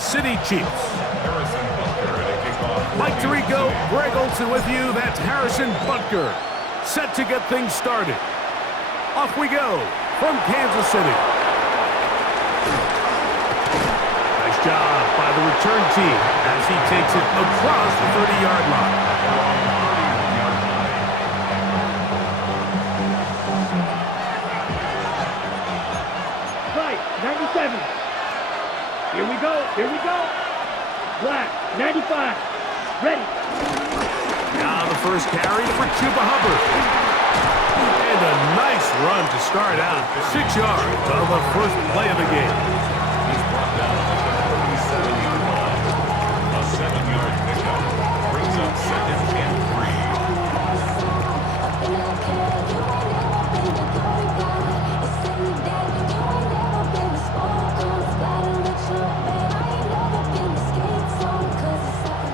City Chiefs. Mike Tirico, Greg Olson with you. That's Harrison Butker. Set to get things started. Off we go from Kansas City. Nice job by the return team as he takes it across the 30-yard line. Right, 97. Here we go, here we go. Black, 95. Ready. Now the first carry for Chuba Hubbard. And a nice run to start out. 6 yards on the first play of the game. He's brought down at the 37-yard line. A 7-yard pickup brings up 2nd and 3.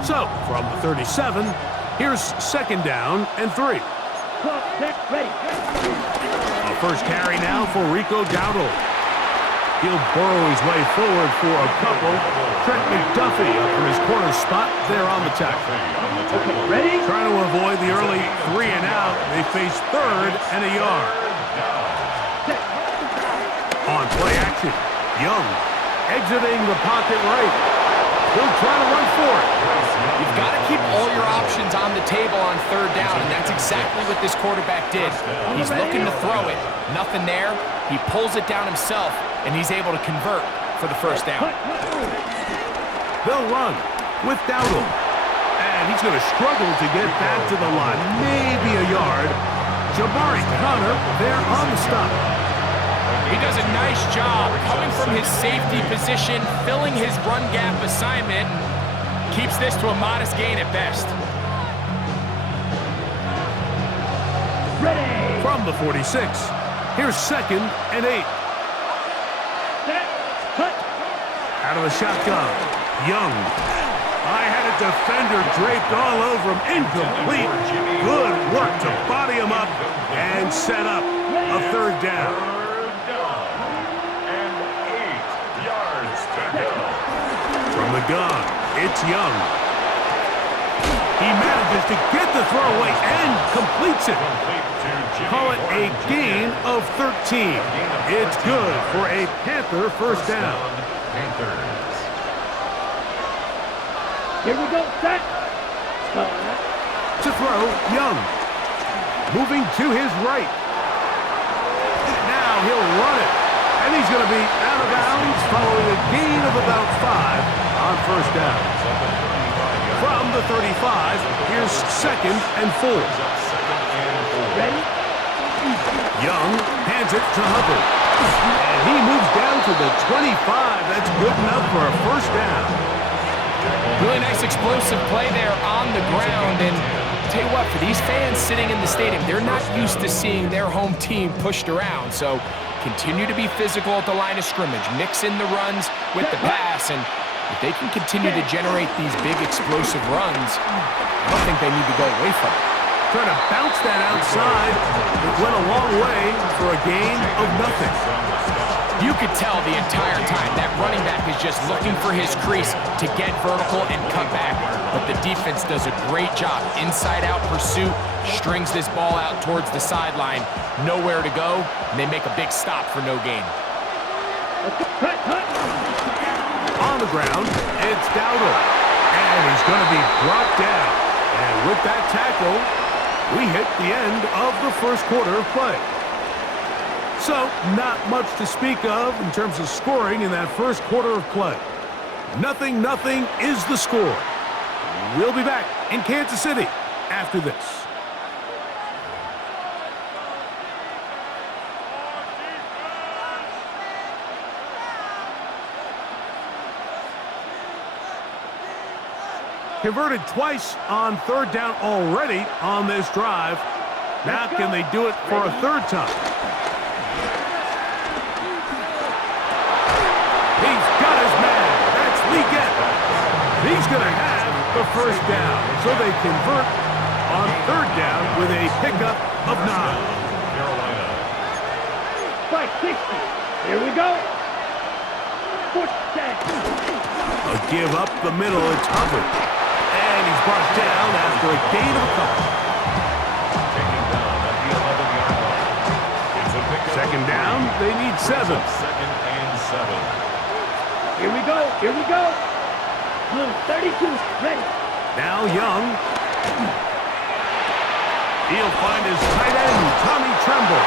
So, from the 37, here's 2nd down and 3. Ready. A first carry now for Rico Dowdle. He'll burrow his way forward for a couple. Trent McDuffie up from his corner spot there on the tackle. Okay, ready? Trying to avoid the early 3 and out. They face 3rd and a yard. On play action, Young exiting the pocket right. He'll try to run for it. You've got to keep all your options on the table on 3rd down, and that's exactly what this quarterback did. He's looking to throw it. Nothing there. He pulls it down himself, and he's able to convert for the 1st down. They'll run with Dowdle. And he's going to struggle to get back to the line. Maybe a yard. Jabari Connor there on the stop. He does a nice job coming from his safety position, filling his run gap assignment, keeps this to a modest gain at best. Ready. From the 46, here's 2nd and 8. Set. Cut. Out of the shotgun, Young. I had a defender draped all over him. Incomplete. Good work to body him up and set up a 3rd down. From the gun, it's Young. He manages to get the throw away and completes it. Call it a gain of 13. It's good for a Panther 1st down. Here we go, set. To throw, Young. Moving to his right. Now he'll run it. And he's going to be out of bounds following a gain of about 5 on 1st down. From the 35, here's 2nd and 4. Ready? Young hands it to Hubbard. And he moves down to the 25. That's good enough for a 1st down. Really nice explosive play there on the ground. And tell you what, for these fans sitting in the stadium, they're not used to seeing their home team pushed around. So continue to be physical at the line of scrimmage. Mix in the runs with the pass. And if they can continue to generate these big explosive runs, I don't think they need to go away from it. Trying to bounce that outside. It went a long way for a gain of nothing. You could tell the entire time that running back is just looking for his crease to get vertical and cut back. But the defense does a great job. Inside-out pursuit, strings this ball out towards the sideline. Nowhere to go, and they make a big stop for no gain. On the ground, it's Dowdle. And he's going to be brought down. And with that tackle, we hit the end of the 1st quarter of play. So, not much to speak of in terms of scoring in that 1st quarter of play. 0-0 is the score. We'll be back in Kansas City after this. Converted twice on 3rd down already on this drive. Now can they do it for a 3rd time? He's got his man. That's Lee Gett. He's going to have the 1st down. So they convert on 3rd down with a pickup of 9. Carolina. 560. Here we go. A give up the middle, it's Hubbard. And he's brought down after a gain of a couple. Taking down at the 11-yard line. It's a pickup. Second down, they need 7. Second and 7. Here we go. Here we go. Blue 32. Ready. Now Young. He'll find his tight end, Tommy Tremble.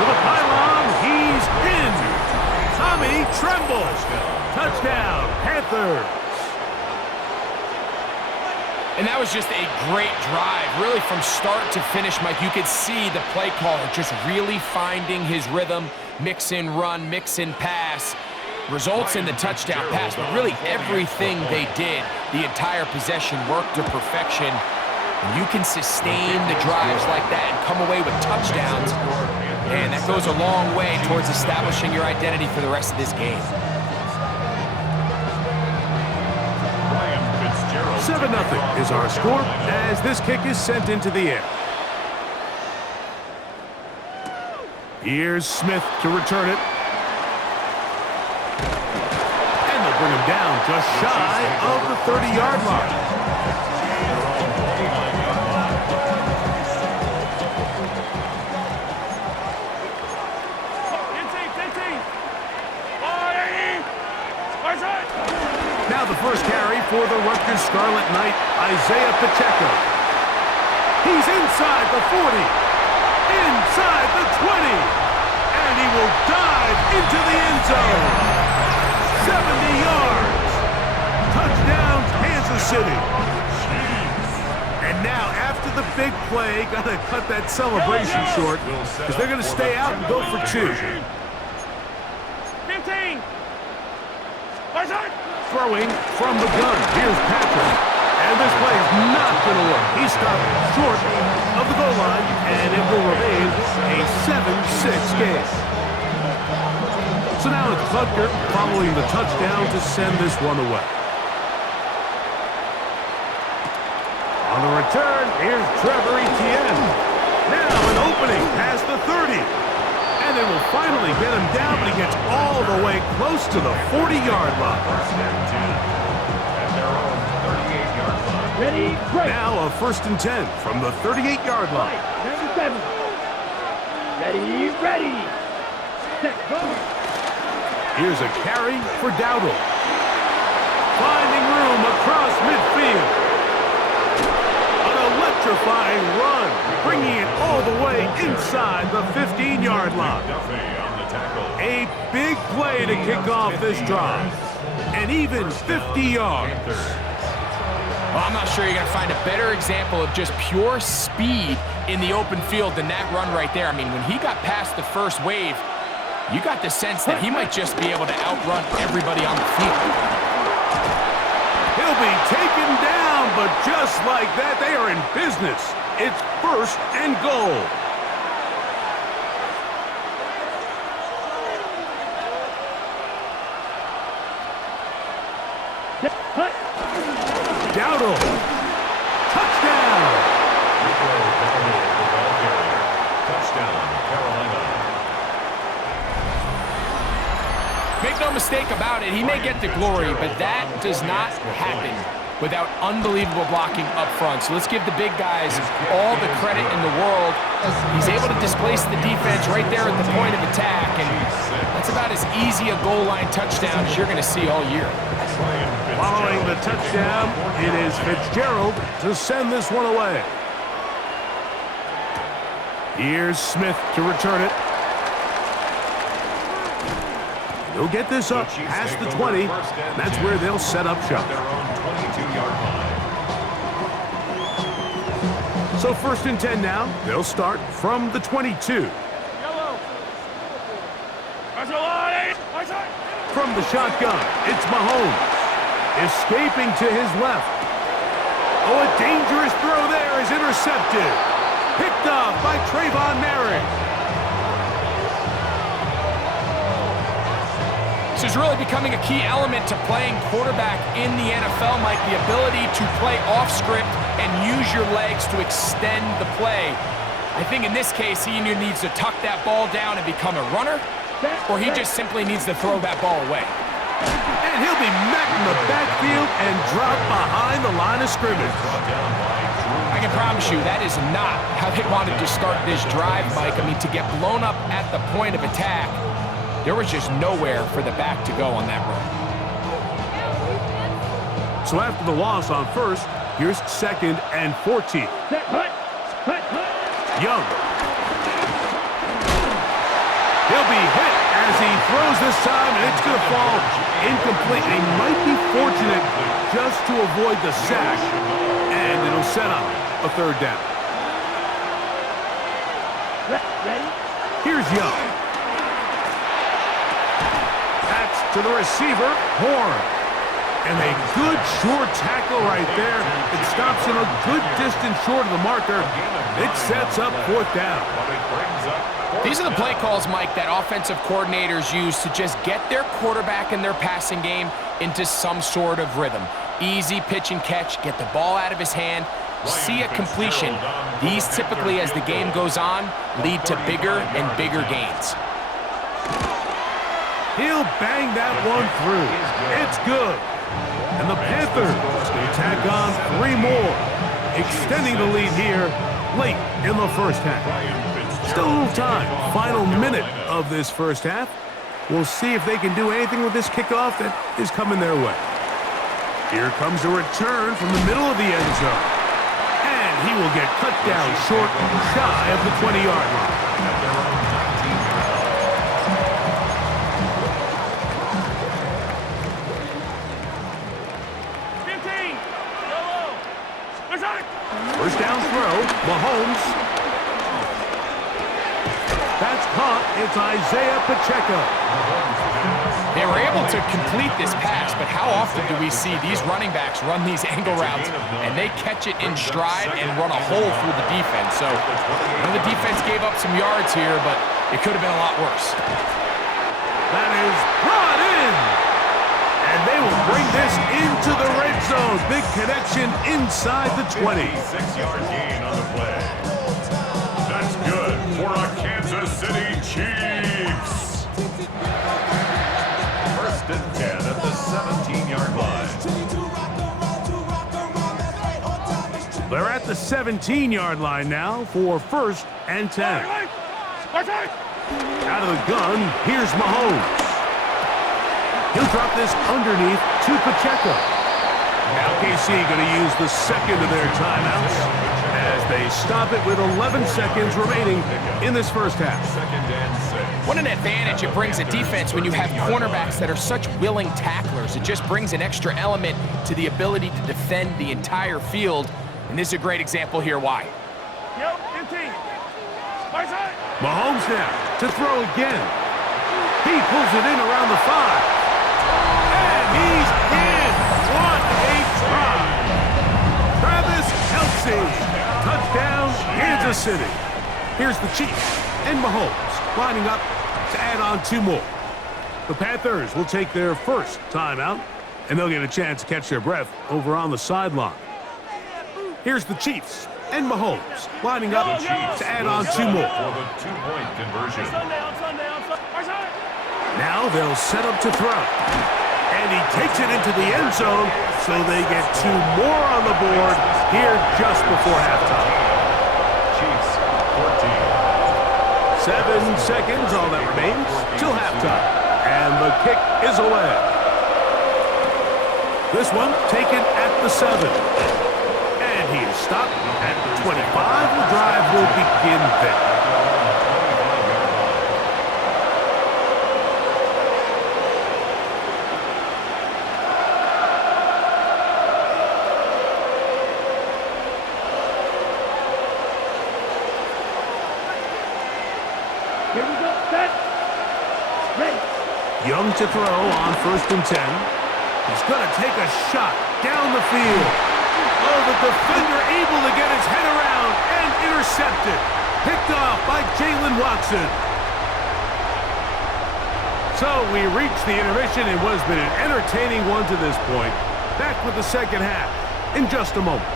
To the pylon, he's in. Tommy Tremble. Touchdown, Panthers. And that was just a great drive. Really from start to finish, Mike, you could see the play caller just really finding his rhythm. Mix in run, mix in pass. Results in the touchdown pass, but really everything they did, the entire possession worked to perfection. And you can sustain the drives like that and come away with touchdowns. And that goes a long way towards establishing your identity for the rest of this game. 7-0 is our score as this kick is sent into the air. Here's Smith to return it. And they'll bring him down just shy of the 30-yard line. Now the first carry for the Rutgers Scarlet Knight, Isaiah Pacheco. He's inside the 40, inside the 20, and he will dive into the end zone. 70 yards. Touchdown, Kansas City. And now, after the big play, got to cut that celebration short because they're going to stay out and go for 2. 15. Throwing from the gun. Here's Patrick. And this play is not going to work. He stopped short of the goal line, and it will remain a 7-6 game. So now it's Butker following the touchdown to send this one away. On the return, here's Trevor Etienne. Now an opening past the 30. And they will finally get him down, but he gets all the way close to the 40-yard line. First and 10 at their own 38-yard line. Ready, break. Now a 1st and 10 from the 38-yard line. 97. Ready, ready. Set, go. Here's a carry for Dowdle. Finding room across midfield. An electrifying run, bringing it all the way inside the 15-yard line. A big play to kick off this drive. And even 50 yards. Well, I'm not sure you're going to find a better example of just pure speed in the open field than that run right there. I mean, when he got past the first wave, you got the sense that he might just be able to outrun everybody on the field. He'll be taken down, but just like that, they are in business. It's 1st and goal. Dowdle. Touchdown. Touchdown, Carolina. Make no mistake about it, he may get the glory, but that does not happen without unbelievable blocking up front. So let's give the big guys all the credit in the world. He's able to displace the defense right there at the point of attack, and that's about as easy a goal line touchdown as you're going to see all year. Following the touchdown, it is Fitzgerald to send this one away. Here's Smith to return it. He'll get this up past the 20, and that's where they'll set up shop. Their own 22-yard line. So 1st and 10 now. They'll start from the 22. From the shotgun, it's Mahomes. Escaping to his left. Oh, a dangerous throw there is intercepted. Picked up by Trayvon Merrick. This is really becoming a key element to playing quarterback in the NFL, Mike, the ability to play off script and use your legs to extend the play. I think in this case, he either needs to tuck that ball down and become a runner, or he just simply needs to throw that ball away. And he'll be met in the backfield and dropped behind the line of scrimmage. I can promise you that is not how they wanted to start this drive, Mike. I mean, to get blown up at the point of attack, there was just nowhere for the back to go on that run. So after the loss on first, here's 2nd and 14. Young. He'll be hit as he throws this time, and it's going to fall incomplete. They might be fortunate just to avoid the sack, and it'll set up a 3rd down. Here's Young. That's to the receiver, Horn. And a good short tackle right there. It stops him a good distance short of the marker. It sets up 4th down. These are the play calls, Mike, that offensive coordinators use to just get their quarterback and their passing game into some sort of rhythm. Easy pitch and catch, get the ball out of his hand, see a completion. These typically, as the game goes on, lead to bigger and bigger gains. He'll bang that one through. It's good. And the Panthers will tack on 3 more, extending the lead here late in the first half. Still a little time. Final minute of this first half. We'll see if they can do anything with this kickoff that is coming their way. Here comes a return from the middle of the end zone. And he will get cut down short, shy of the 20-yard line. First down throw, Mahomes. That's caught. It's Isaiah Pacheco. They were able to complete this pass, but how often do we see these running backs run these angle routes and they catch it in stride and run a hole through the defense? So I know the defense gave up some yards here, but it could have been a lot worse. That is brought in. And they will bring this into the red zone. Big connection inside the 20. 6-yard gain on the play. That's good for a Kansas City Chiefs. 1st and 10 at the 17-yard line. They're at the 17-yard line now for 1st and 10. Out of the gun, here's Mahomes. He'll drop this underneath to Pacheco. Now KC going to use the 2nd of their timeouts as they stop it with 11 seconds remaining in this first half. 2nd and 6. What an advantage it brings a defense when you have cornerbacks that are such willing tacklers. It just brings an extra element to the ability to defend the entire field. And this is a great example here why. Mahomes now to throw again. He pulls it in around the 5. And he's in. What a try. Travis Kelce. Touchdown, Kansas City. Here's the Chiefs and Mahomes lining up to add on 2 more. The Panthers will take their first timeout, and they'll get a chance to catch their breath over on the sideline. Here's the Chiefs and Mahomes lining up to add on 2 more. For the 2-point conversion. Now they'll set up to throw. And he takes it into the end zone, so they get 2 more on the board here just before halftime. Chiefs, 14. 7 seconds, all that remains, till halftime. And the kick is away. This one taken at the 7. And he is stopped at the 25. The drive will begin there. Here we go. Set. Ready. Young to throw on 1st and 10. He's going to take a shot down the field. Oh, the defender able to get his head around and intercepted. Picked off by Jalen Watson. So we reached the intermission. It has been an entertaining one to this point. Back with the second half in just a moment.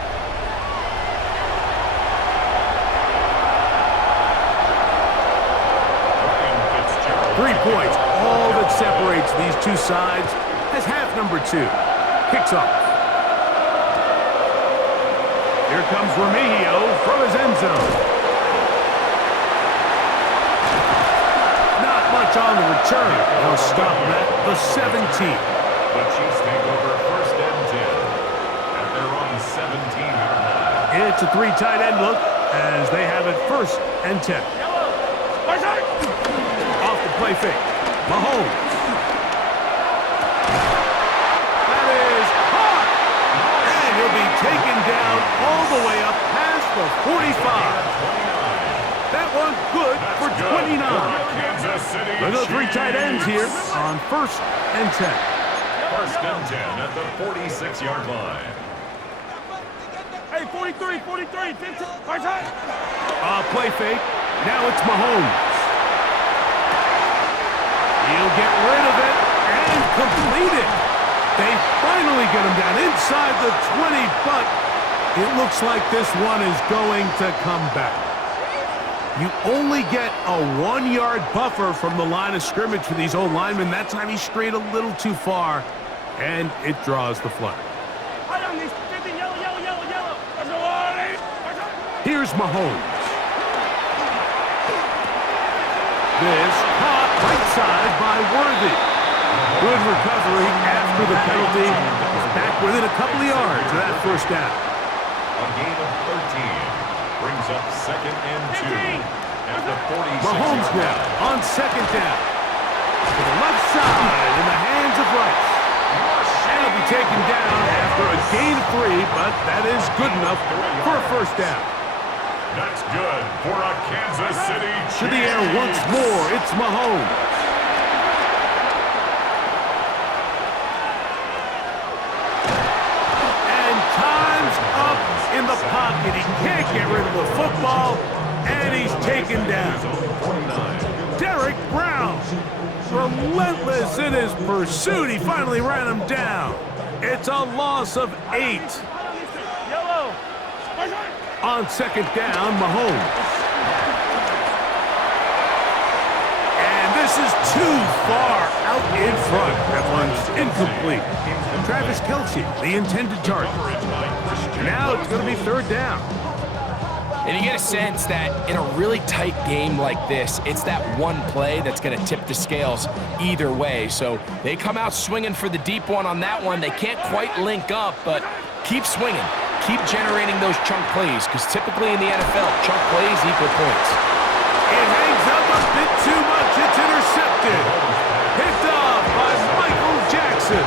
Three points, all that separates these two sides. has half number 2. Kicks off. Here comes Remigio from his end zone. Not much on the return. They'll stop him at the 17. The Chiefs take over first and 10 at their own 17-yard line. It's a 3 tight end look as they have it first and 10. Off the play fake. Mahomes. That is hot. And he'll be taken down all the way up past the 45. That one good for 29. Kansas City Look at the 3 tight ends here on first and 10. First and 10 at the 46-yard line. Hey, 43, 43, 15, Play fake. Now it's Mahomes. He'll get rid of it and complete it. They finally get him down inside the 20, but it looks like this one is going to come back. You only get a 1-yard buffer from the line of scrimmage for these old linemen. That time he strayed a little too far, and it draws the flag. Here's Mahomes. This caught right side by Worthy. Good recovery after the penalty. He's back within a couple of yards of that first down. A gain of 13 brings up second and 2 at the 46. Mahomes now on second down. To the left side in the hands of Rice. And he'll be taken down after a gain of 3, but that is good enough for a first down. That's good for a Kansas City Chiefs. To the air once more, it's Mahomes. And time's up in the pocket. He can't get rid of the football, and he's taken down. Derek Brown, relentless in his pursuit. He finally ran him down. It's a loss of 8. On second down, Mahomes. And this is too far out in front. That one's incomplete. Travis Kelce, the intended target. Now it's going to be third down. And you get a sense that in a really tight game like this, it's that one play that's going to tip the scales either way. So they come out swinging for the deep one on that one. They can't quite link up, but keep swinging. Keep generating those chunk plays, because typically in the NFL, chunk plays equal points. It hangs up a bit too much. It's intercepted. Picked off by Michael Jackson.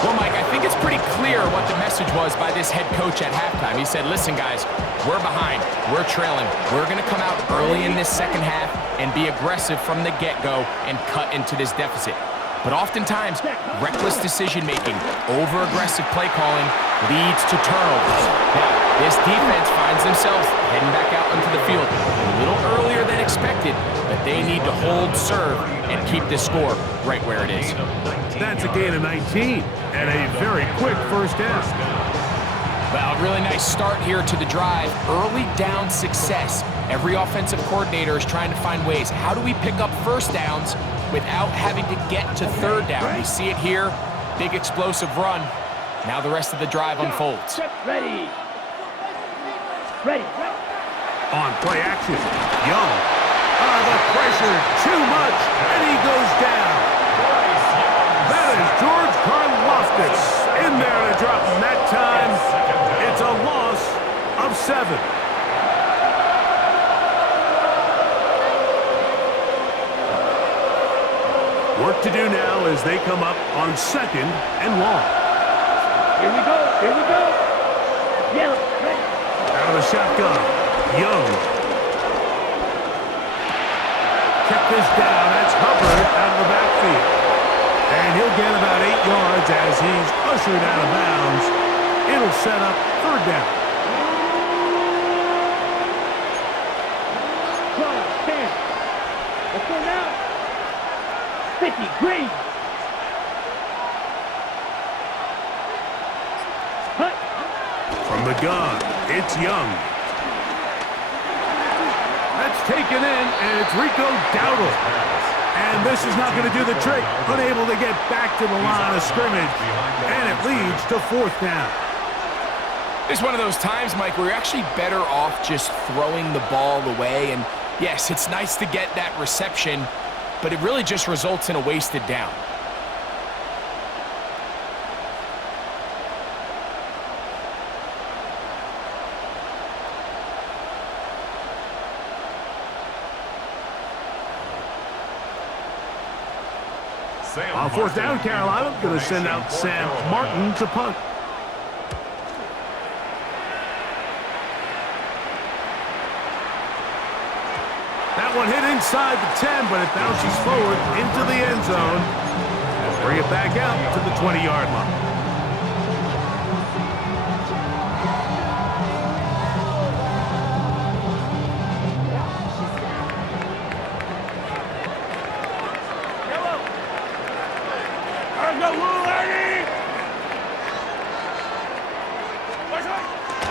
Well, Mike, I think it's pretty clear what the message was by this head coach at halftime. He said, listen, guys, we're behind. We're trailing. We're going to come out early in this second half and be aggressive from the get-go and cut into this deficit. But oftentimes, reckless decision-making, over-aggressive play calling leads to turnovers. Now, this defense finds themselves heading back out onto the field a little earlier than expected, but they need to hold serve and keep this score right where it is. That's a gain of 19 and a very quick first down. Well, really nice start here to the drive. Early down success. Every offensive coordinator is trying to find ways. How do we pick up first downs without having to get to third down? We see it here. Big explosive run. Now the rest of the drive unfolds. Ready. On play action, Young. The pressure, too much, and he goes down. That is George Karlaftis in there to drop him. That time, it's a loss of 7. Work to do now as they come up on second and long. Here we go. Yellow, ready. Out of the shotgun, Young. Check this down. That's Hubbard out of the backfield. And he'll get about 8 yards as he's ushered out of bounds. It'll set up third down. 12, 10. Let's go now. 50, green. From the gun, it's Young. That's taken in, and it's Rico Dowdle. And this is not going to do the trick. Unable to get back to the line of scrimmage. And it leads to 4th down. It's one of those times, Mike, where you're actually better off just throwing the ball away. And yes, it's nice to get that reception, but it really just results in a wasted down. On 4th down, Carolina going to send out Sam Martin to punt. That one hit inside the 10, but it bounces forward into the end zone. And bring it back out to the 20-yard line.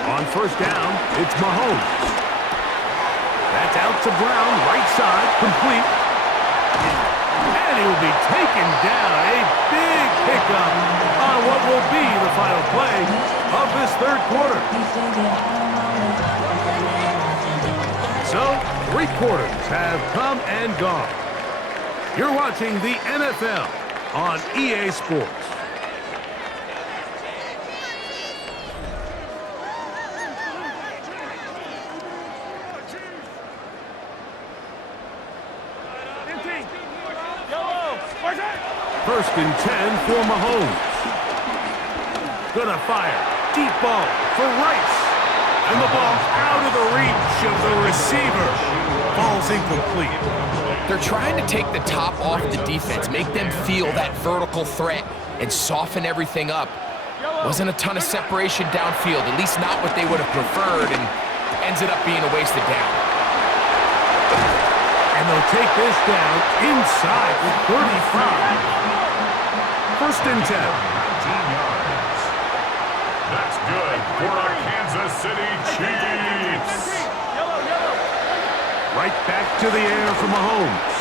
On 1st down, it's Mahomes. That's out to Brown, right side, complete. And he will be taken down. A big pickup on what will be the final play of this 3rd quarter. So, 3 quarters have come and gone. You're watching the NFL on EA Sports. First and 10 for Mahomes. Gonna fire. Deep ball for Rice. And the ball out of the reach of the receiver. Ball's incomplete. They're trying to take the top off the defense, make them feel that vertical threat, and soften everything up. Wasn't a ton of separation downfield, at least not what they would have preferred, and ends up being a wasted down. And they'll take this down inside the 35. First and 10. 19 yards. That's good for our Kansas City Chiefs. Right back to the air for Mahomes.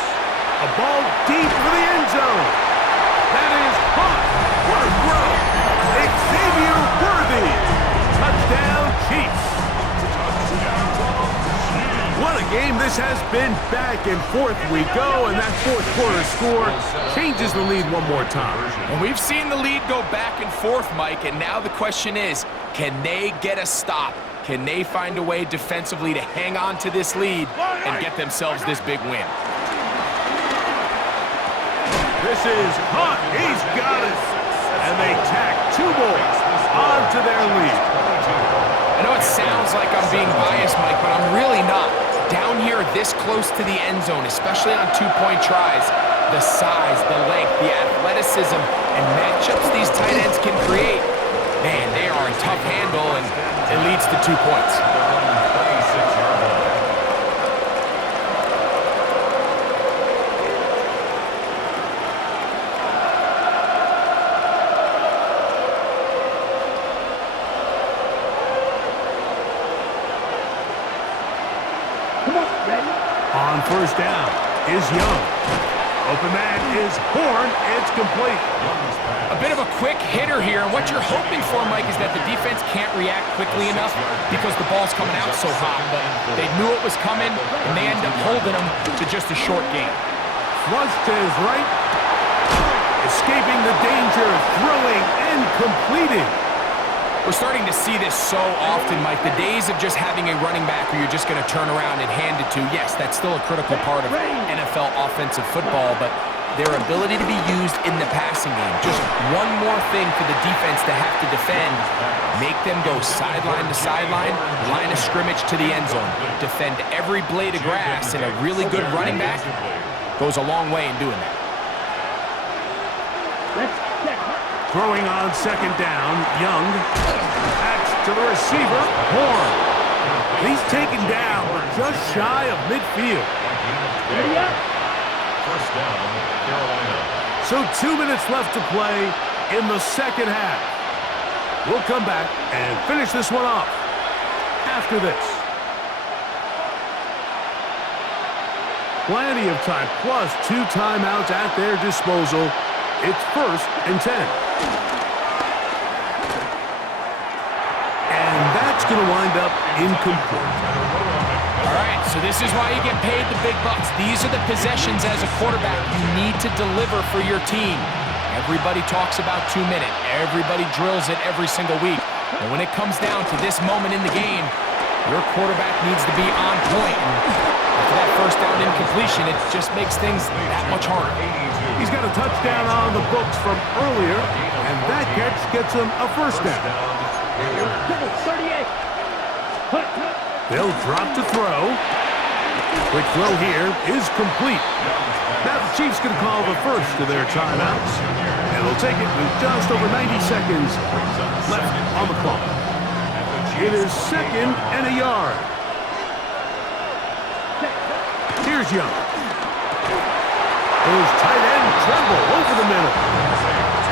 A ball deep for the end zone. That is caught. What a throw. Xavier Worthy. Touchdown, Chiefs. What a game this has been. Back and forth we go, and that 4th quarter score changes the lead one more time. And we've seen the lead go back and forth, Mike, and now the question is, can they get a stop? Can they find a way defensively to hang on to this lead and get themselves this big win? This is caught. He's got it. And they tack 2 more onto their lead. I know it sounds like I'm being biased, Mike, but I'm really not. Down here this close to the end zone, especially on 2-point tries, the size, the length, the athleticism, and matchups these tight ends can create, man, they are a tough handle, and it leads to 2 points. On 1st down is Young. Open man is Horn. It's complete. A bit of a quick hitter here, and what you're hoping for, Mike, is that the defense can't react quickly enough because the ball's coming out so hot. But they knew it was coming, and they end up holding them to just a short gain. Flush to his right. Escaping the danger, throwing and completing. We're starting to see this so often, Mike. The days of just having a running back who you're just going to turn around and hand it to, yes, that's still a critical part of NFL offensive football, but their ability to be used in the passing game, just one more thing for the defense to have to defend, make them go sideline to sideline, line of scrimmage to the end zone, defend every blade of grass, and a really good running back goes a long way in doing that. Throwing on 2nd down, Young. Backs to the receiver, Horn. He's taken down, but just shy of midfield. First down, Carolina. So 2 minutes left to play in the 2nd half. We'll come back and finish this one off after this. Plenty of time, plus 2 timeouts at their disposal. It's 1st and 10. And that's going to wind up incomplete. All right, so this is why you get paid the big bucks. These are the possessions as a quarterback you need to deliver for your team. Everybody talks about 2-minute. Everybody drills it every single week. But when it comes down to this moment in the game, your quarterback needs to be on point. And after that first down incompletion, it just makes things that much harder. He's got a touchdown on the books from earlier, and that catch gets him a first down. 38. They'll drop to throw. Quick throw here is complete. Now the Chiefs can call the first of their timeouts, and they'll take it with just over 90 seconds left on the clock. It is 2nd and a yard. Here's Young. His tight end Tremble over the middle.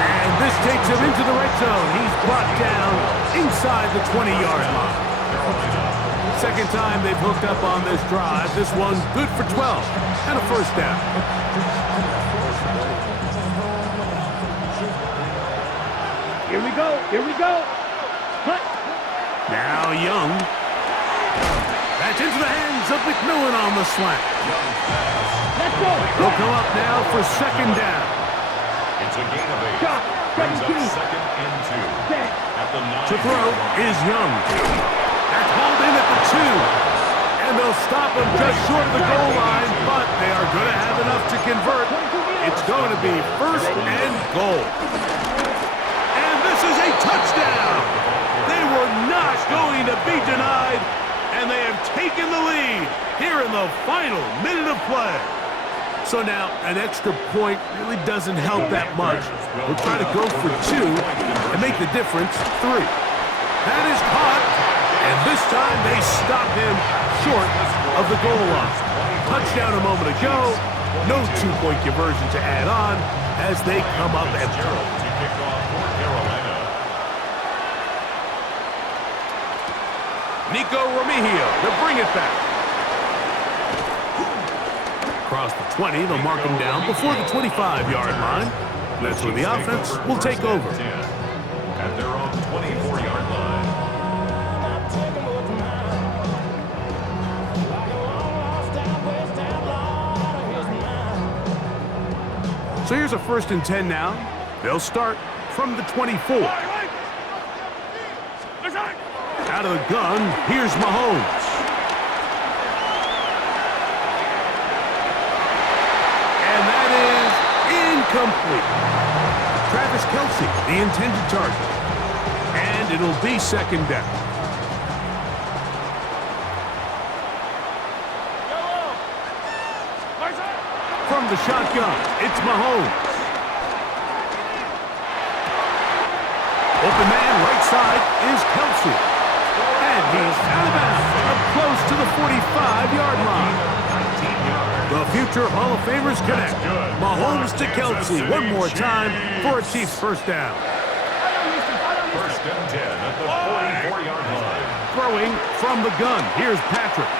And this takes him into the red zone. He's brought down inside the 20-yard line. Second time they've hooked up on this drive. This one good for 12 and a first down. Here we go. Here we go. Cut. Now Young. That's into the hands of McMillan on the slant. Let's go. They'll come up now for 2nd down. It's a gain of 8. Shot. Brings up 17. 2nd and 2. Set. At the 9. To throw is Young. That's hauled in at the 2. And they'll stop him just short of the goal line, but they are going to have enough to convert. It's going to be 1st and goal. And this is a touchdown. They were not going to be denied, and they have taken the lead here in the final minute of play. So now, an extra point really doesn't help that much. We'll try to go for 2 and make the difference 3. That is caught, and this time they stop him short of the goal line. Touchdown a moment ago, no 2-point conversion to add on as they come up empty. To kick off for Carolina. Nico Remigio to bring it back. Across the 20, they'll mark him down before the 25-yard line. That's where the offense will take over. At their own 24-yard line. So here's a 1st and 10 now. They'll start from the 24. Out of the gun, here's Mahomes. And that is incomplete. Travis Kelce, the intended target. And it'll be 2nd down. From the shotgun, it's Mahomes. Open man, right side, is Kelce. And he's out of bounds, up close to the 45-yard line. The future Hall of Famers connect. Mahomes to Kelce one more time for a Chiefs first down. 1st and 10 at the 44-yard line. Throwing from the gun, here's Patrick.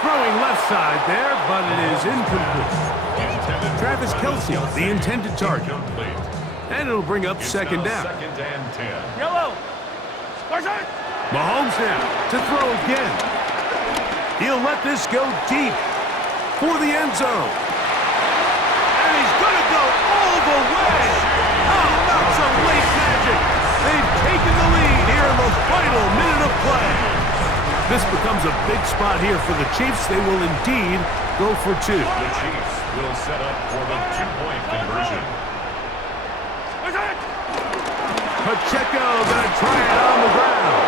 Throwing left side there, but it is incomplete. Travis Kelce, the intended target. And it'll bring up 2nd down. 2nd and 10. Yellow. Mahomes now to throw again. He'll let this go deep for the end zone. And he's going to go all the way. How about some late magic? They've taken the lead here in the final minute of play. This becomes a big spot here for the Chiefs. They will indeed go for 2. The Chiefs will set up for the 2-point conversion. Pacheco going to try it on the ground.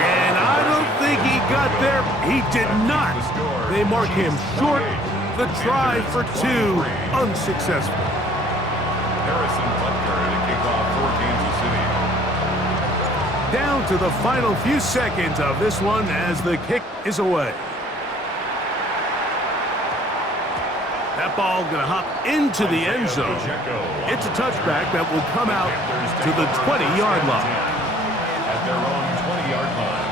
And I don't think he got there. He did not. They mark him short. The try for 2, unsuccessful. Harrison Butker to kick off for Kansas City. Down to the final few seconds of this one as the kick is away. That ball going to hop into the end zone. It's a touchback that will come out to the 20-yard line. At their own 20-yard line.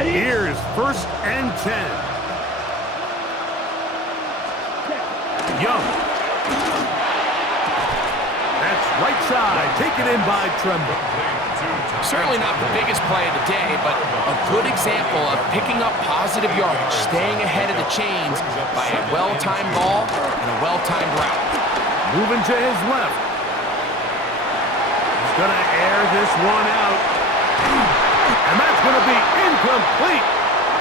Ready? Here's 1st and 10. Young. That's right side, taken in by Tremble. Certainly not the biggest play of the day, but a good example of picking up positive yardage, staying ahead of the chains by a well-timed ball and a well-timed route. Moving to his left. He's going to air this one out. And that's going to be incomplete.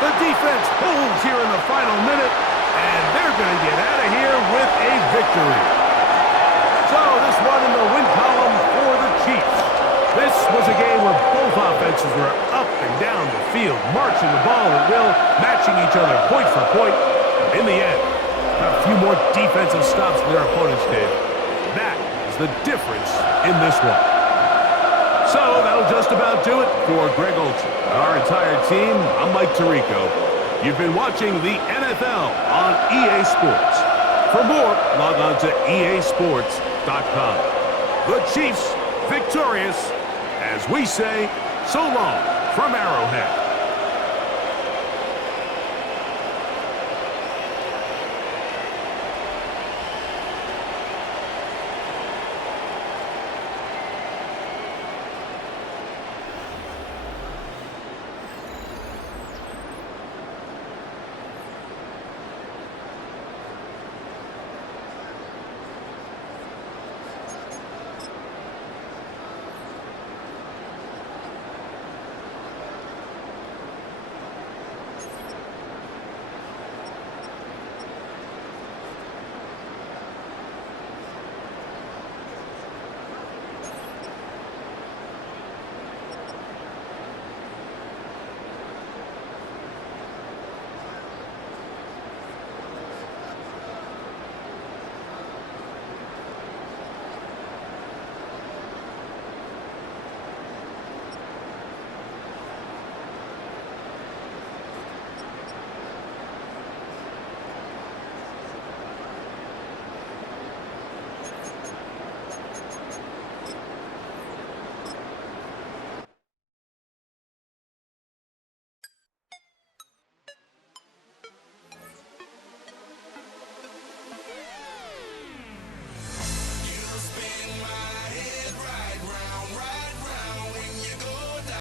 The defense holds here in the final minute, and they're going to get out of here with a victory. So this one in the win column for the Chiefs. This was a game where both offenses were up and down the field, marching the ball at will, matching each other point for point. In the end, a few more defensive stops than their opponents did. That is the difference in this one. So that'll just about do it for Greg Olsen and our entire team. I'm Mike Tirico. You've been watching the NFL on EA Sports. For more, log on to easports.com. The Chiefs victorious, as we say, so long from Arrowhead.